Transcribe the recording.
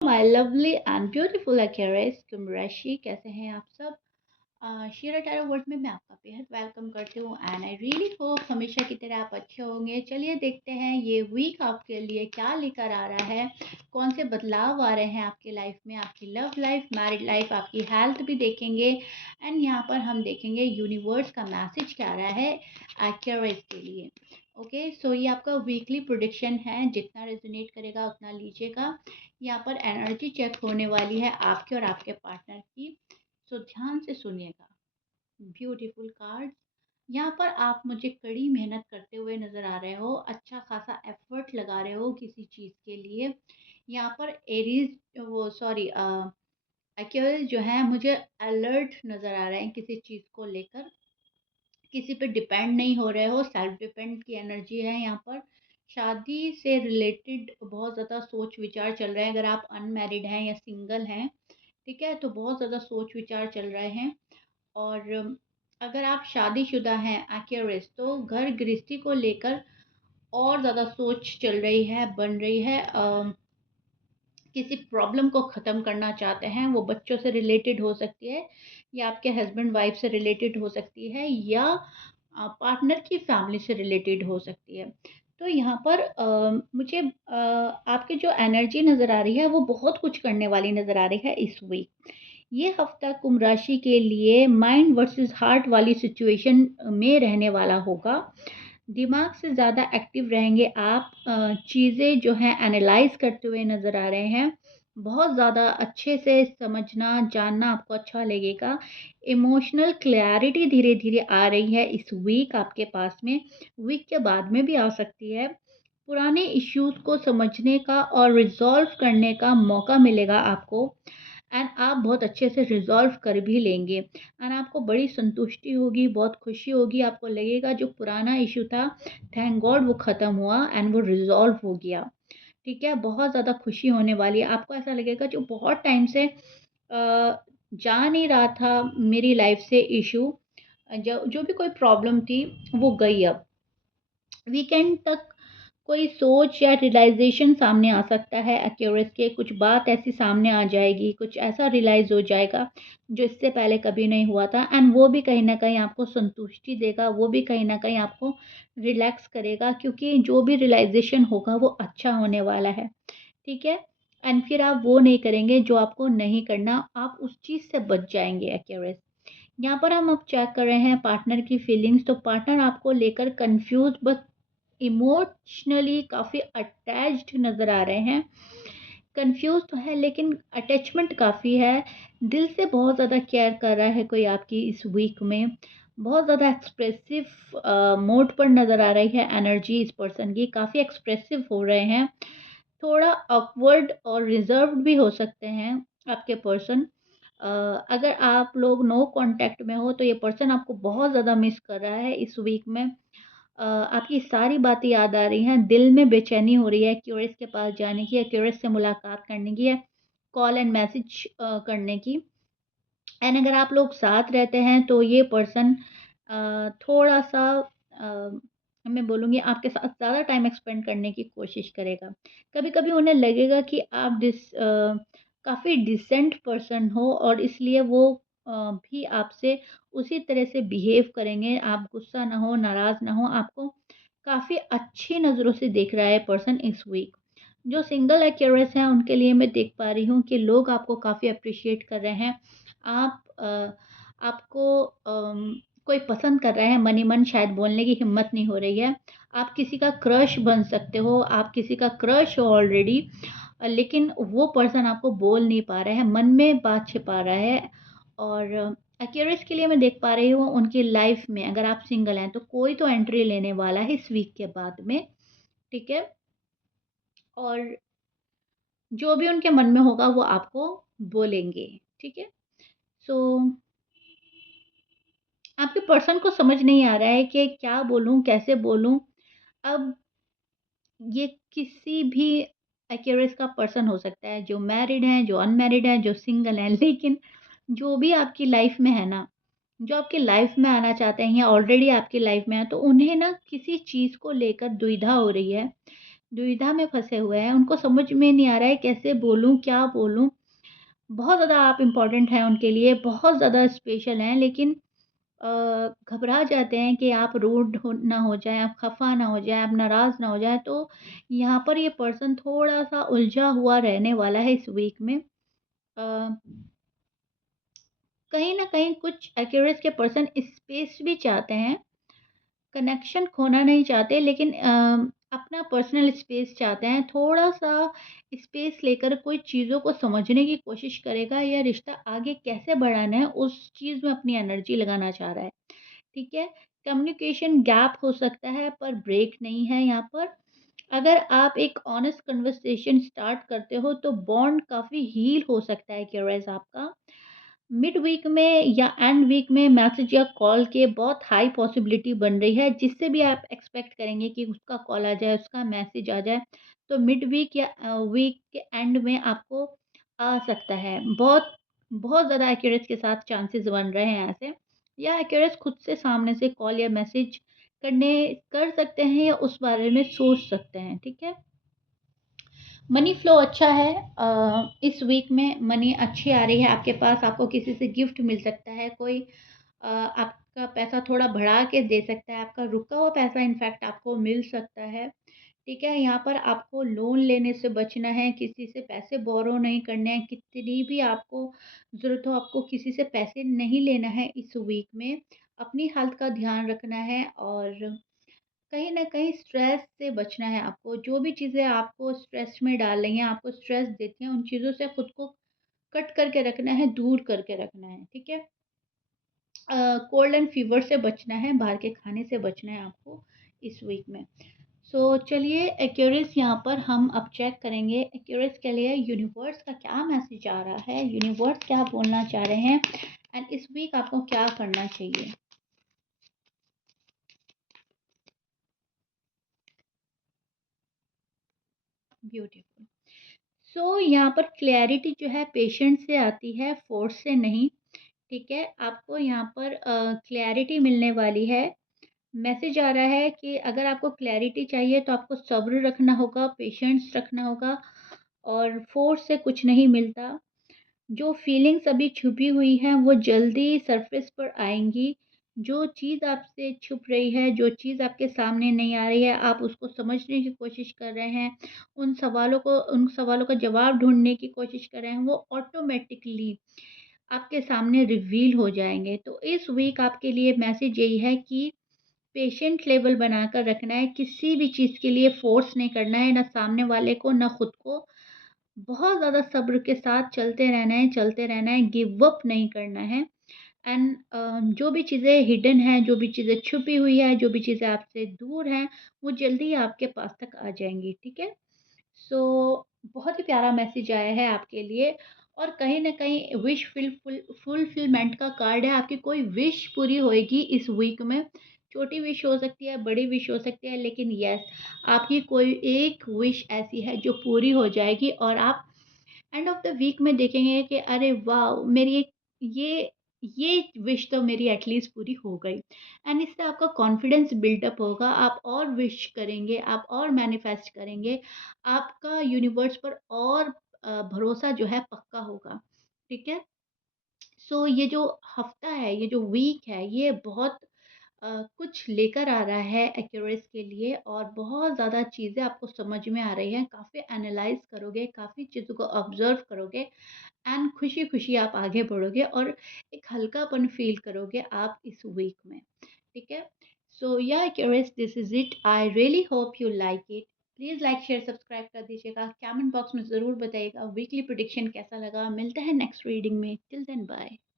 My lovely and beautiful Aquarius कुंभ राशि, कैसे हैं आप सब। शीरा टैरो वर्ल्ड में मैं आपका बेहद वेलकम करती हूँ एंड आई रियली होप हमेशा की तरह आप अच्छे होंगे। चलिए देखते हैं ये वीक आपके लिए क्या लेकर आ रहा है, कौन से बदलाव आ रहे हैं आपकी लाइफ में, आपकी लव लाइफ, मैरिड लाइफ, आपकी हेल्थ भी देखेंगे। एंड यहाँ पर हम देखेंगे यूनिवर्स का मैसेज क्या आ रहा है एक्वेरियस के लिए। ओके, सो ये आपका वीकली प्रोडिक्शन है, जितना रेजोनेट करेगा उतना लीजिएगा। यहाँ पर एनर्जी चेक होने वाली है आपके और आपके पार्टनर की, सो ध्यान से सुनिएगा। Beautiful card. यहाँ पर आप मुझे कड़ी मेहनत करते हुए नज़र आ रहे हो, अच्छा खासा एफर्ट लगा रहे हो किसी चीज़ के लिए। यहाँ पर एरीज वो सॉरी एक्वेरियस जो है मुझे अलर्ट नज़र आ रहे हैं किसी चीज़ को लेकर। किसी पे डिपेंड नहीं हो रहे हो, सेल्फ डिपेंड की एनर्जी है यहाँ पर। शादी से रिलेटेड बहुत ज़्यादा सोच विचार चल रहे हैं, अगर आप अनमैरिड हैं या सिंगल हैं, ठीक है, तो बहुत ज़्यादा सोच विचार चल रहे हैं। और अगर आप शादीशुदा हैं एक्वेरियस, तो घर गृहस्थी को लेकर और ज़्यादा सोच चल रही है, बन रही है। किसी प्रॉब्लम को ख़त्म करना चाहते हैं, वो बच्चों से रिलेटेड हो सकती है या आपके हस्बैंड वाइफ से रिलेटेड हो सकती है या पार्टनर की फैमिली से रिलेटेड हो सकती है। तो यहाँ पर मुझे आपकी जो एनर्जी नज़र आ रही है वो बहुत कुछ करने वाली नज़र आ रही है इस वीक। ये हफ्ता कुंभ राशि के लिए माइंड वर्सेस हार्ट वाली सिचुएशन में रहने वाला होगा। दिमाग से ज़्यादा एक्टिव रहेंगे आप, चीज़ें जो हैं एनालाइज़ करते हुए नज़र आ रहे हैं। बहुत ज़्यादा अच्छे से समझना, जानना आपको अच्छा लगेगा। इमोशनल क्लैरिटी धीरे-धीरे आ रही है इस वीक आपके पास में, वीक के बाद में भी आ सकती है। पुराने इश्यूज़ को समझने का और रिज़ॉल्व करने का मौका मिलेगा आपको एंड आप बहुत अच्छे से रिज़ॉल्व कर भी लेंगे एंड आपको बड़ी संतुष्टि होगी, बहुत खुशी होगी। आपको लगेगा जो पुराना इश्यू था, थैंक गॉड वो ख़त्म हुआ एंड वो रिज़ॉल्व हो गया। ठीक है, बहुत ज़्यादा खुशी होने वाली है। आपको ऐसा लगेगा जो बहुत टाइम से जा नहीं रहा था मेरी लाइफ से इश्यू, जो जो भी कोई प्रॉब्लम थी वो गई अब। वीकेंड तक कोई सोच या रियलाइज़ेशन सामने आ सकता है एक्वेरियस के, कुछ बात ऐसी सामने आ जाएगी, कुछ ऐसा रियलाइज़ हो जाएगा जो इससे पहले कभी नहीं हुआ था एंड वो भी कहीं न कहीं आपको संतुष्टि देगा, वो भी कहीं न कहीं आपको रिलैक्स करेगा, क्योंकि जो भी रियलाइज़ेशन होगा वो अच्छा होने वाला है, ठीक है? एंड फिर आप वो नहीं करेंगे जो आपको नहीं करना, आप उस चीज़ से बच जाएँगे एक्वेरियस। यहाँ पर हम अब चेक कर रहे हैं पार्टनर की फीलिंग्स, तो पार्टनर आपको लेकर कन्फ्यूज़ बस इमोशनली काफ़ी अटैच्ड नज़र आ रहे हैं। कन्फ्यूज़ तो है लेकिन अटैचमेंट काफ़ी है। दिल से बहुत ज़्यादा केयर कर रहा है कोई आपकी इस वीक में। बहुत ज़्यादा एक्सप्रेसिव मोड पर नज़र आ रही है एनर्जी इस पर्सन की, काफ़ी एक्सप्रेसिव हो रहे हैं। थोड़ा ऑकवर्ड और रिज़र्व्ड भी हो सकते हैं आपके पर्सन। अगर आप लोग नो कॉन्टैक्ट में हो तो ये पर्सन आपको बहुत ज़्यादा मिस कर रहा है इस वीक में। आपकी सारी बातें याद आ रही हैं, दिल में बेचैनी हो रही है एक्वेरियस के पास जाने की, एक्वेरियस से मुलाकात करने की या कॉल एंड मैसेज करने की। एंड अगर आप लोग साथ रहते हैं तो ये पर्सन थोड़ा-सा मैं बोलूँगी आपके साथ ज़्यादा टाइम स्पेंड करने की कोशिश करेगा। कभी-कभी उन्हें लगेगा कि आप काफ़ी डिसेंट पर्सन हो और इसलिए वो भी आपसे उसी तरह से बिहेव करेंगे। आप गुस्सा ना हो, नाराज़ ना हो, आपको काफ़ी अच्छी नज़रों से देख रहा है पर्सन इस वीक। जो सिंगल एक्वेरियस हैं उनके लिए मैं देख पा रही हूँ कि लोग आपको काफ़ी एप्रिशिएट कर रहे हैं। आपको कोई पसंद कर रहा है, मन ही मन शायद बोलने की हिम्मत नहीं हो रही है। आप किसी का क्रश बन सकते हो, आप किसी का क्रश हो ऑलरेडी, लेकिन वो पर्सन आपको बोल नहीं पा रहा है, मन में बात छिपा रहा है। और एक्वेरियस के लिए मैं देख पा रही हूँ उनकी लाइफ में, अगर आप सिंगल हैं तो कोई तो एंट्री लेने वाला है इस वीक के बाद में, ठीक है? और जो भी उनके मन में होगा वो आपको बोलेंगे, ठीक है? सो आपके पर्सन को समझ नहीं आ रहा है कि क्या बोलूँ, कैसे बोलूँ? अब ये किसी भी एक्वेरियस का पर्सन हो सकता है, जो मैरिड है, जो अनमैरिड है, जो सिंगल है, लेकिन जो भी आपकी लाइफ में है ना, जो आपकी लाइफ में आना चाहते हैं या ऑलरेडी आपकी लाइफ में है, तो उन्हें ना किसी चीज़ को लेकर दुविधा हो रही है। दुविधा में फँसे हुए हैं, उनको समझ में नहीं आ रहा है कैसे बोलूँ, क्या बोलूँ? बहुत ज़्यादा आप इम्पोर्टेंट हैं उनके लिए, बहुत ज़्यादा स्पेशल हैं, लेकिन घबरा जाते हैं कि आप रूड हो ना हो जाएँ, आप खफ़ा ना हो जाएँ, आप नाराज़ ना हो जाएँ, तो यहाँ पर ये पर्सन थोड़ा-सा उलझा हुआ रहने वाला है इस वीक में। कहीं न कहीं कुछ एक्यूरेट्स के पर्सन स्पेस भी चाहते हैं, कनेक्शन खोना नहीं चाहते, लेकिन अपना पर्सनल स्पेस चाहते हैं। थोड़ा-सा स्पेस लेकर कोई चीज़ों को समझने की कोशिश करेगा या रिश्ता आगे कैसे बढ़ाना है, उस चीज़ में अपनी एनर्जी लगाना चाह रहा है। ठीक है? कम्युनिकेशन गैप हो सकता है पर ब्रेक नहीं है यहाँ पर। अगर आप एक ऑनेस्ट कन्वर्सेशन स्टार्ट करते हो तो बॉन्ड काफ़ी हील हो सकता है क्यूरियस आपका। मिड वीक में या एंड वीक में मैसेज या कॉल के बहुत हाई पॉसिबिलिटी बन रही है, जिससे भी आप एक्सपेक्ट करेंगे कि उसका कॉल आ जाए, उसका मैसेज आ जाए, तो मिड वीक या वीक के एंड में आपको आ सकता है। बहुत बहुत ज़्यादा एक्यूरेसी के साथ चांसेस बन रहे हैं ऐसे, या एक्यूरेस खुद से सामने से कॉल या मैसेज कर सकते हैं या उस बारे में सोच सकते हैं, ठीक है? मनी फ्लो अच्छा है। इस वीक में मनी अच्छी आ रही है आपके पास, आपको किसी से गिफ्ट मिल सकता है, कोई आपका पैसा थोड़ा बढ़ा के दे सकता है, आपका रुका हुआ पैसा इनफैक्ट आपको मिल सकता है, ठीक है? यहाँ पर आपको लोन लेने से बचना है, किसी से पैसे बोरो नहीं करने हैं, कितनी भी आपको ज़रूरत हो, आपको किसी से पैसे नहीं लेना है इस वीक में। अपनी हेल्थ का ध्यान रखना है और कहीं न कहीं स्ट्रेस से बचना है आपको। जो भी चीज़ें आपको स्ट्रेस में डाल रही हैं, आपको स्ट्रेस देती हैं, उन चीज़ों से खुद को कट करके रखना है, दूर करके रखना है, ठीक है? कोल्ड एंड फीवर से बचना है, बाहर के खाने से बचना है आपको इस वीक में। चलिए एक्यूरेस यहाँ पर हम अब चेक करेंगे एक्यूरेस के लिए यूनिवर्स का क्या मैसेज आ रहा है, यूनिवर्स क्या बोलना चाह रहे हैं एंड इस वीक आपको क्या करना चाहिए? ब्यूटीफुल। यहाँ पर क्लैरिटी जो है पेशेंस से आती है, फ़ोर्स से नहीं, ठीक है? आपको यहाँ पर क्लैरिटी मिलने वाली है। मैसेज आ रहा है कि अगर आपको क्लैरिटी चाहिए तो आपको सब्र रखना होगा, पेशेंस रखना होगा और फ़ोर्स से कुछ नहीं मिलता। जो फीलिंग्स अभी छुपी हुई हैं वो जल्दी सरफ़ेस पर आएँगी। जो चीज़ आपसे छुप रही है, जो चीज़ आपके सामने नहीं आ रही है, आप उसको समझने की कोशिश कर रहे हैं, उन सवालों का जवाब ढूँढने की कोशिश कर रहे हैं, वो ऑटोमैटिकली आपके सामने रिवील हो जाएँगे। तो इस वीक आपके लिए मैसेज यही है कि पेशेंट लेवल बनाकर रखना है, किसी भी चीज़ के लिए फ़ोर्स नहीं करना है, ना सामने वाले को, ना खुद को। बहुत ज़्यादा सब्र के साथ चलते रहना है, गिव अप नहीं करना है एंड जो भी चीज़ें हिडन हैं, जो भी चीज़ें छुपी हुई है, जो भी चीज़ें आपसे दूर हैं, वो जल्दी ही आपके पास तक आ जाएँगी, ठीक है? बहुत ही प्यारा मैसेज आया है आपके लिए और कहीं न कहीं फुलफिलमेंट का कार्ड है, आपकी कोई विश पूरी होएगी इस वीक में। छोटी विश हो सकती है, बड़ी विश हो सकती है, लेकिन येस, आपकी कोई एक विश ऐसी है जो पूरी हो जाएगी और आप एंड ऑफ द वीक में देखेंगे कि अरे वाओ! मेरी एक ये ये विश तो मेरी एटलीस्ट पूरी हो गई एंड इससे आपका कॉन्फिडेंस बिल्डअप होगा, आप और विश करेंगे, आप और मैनिफेस्ट करेंगे, आपका यूनिवर्स पर और भरोसा जो है पक्का होगा, ठीक है? ये जो हफ्ता है, ये जो वीक है, ये बहुत कुछ लेकर आ रहा है एक्यूरेस के लिए और बहुत ज़्यादा चीज़ें आपको समझ में आ रही हैं, काफ़ी एनालाइज़ करोगे, काफ़ी चीज़ों को ऑब्ज़र्व करोगे एंड खुशी-खुशी आप आगे बढ़ोगे और एक हल्कापन फ़ील करोगे आप इस वीक में, ठीक है? या Accuris this is it. I really hope you like it. Please like, share, subscribe कर दीजिएगा। कमेंट बॉक्स में ज़रूर बताइएगा वीकली प्रेडिक्शन कैसा लगा। मिलते हैं नेक्स्ट रीडिंग में। Till then bye.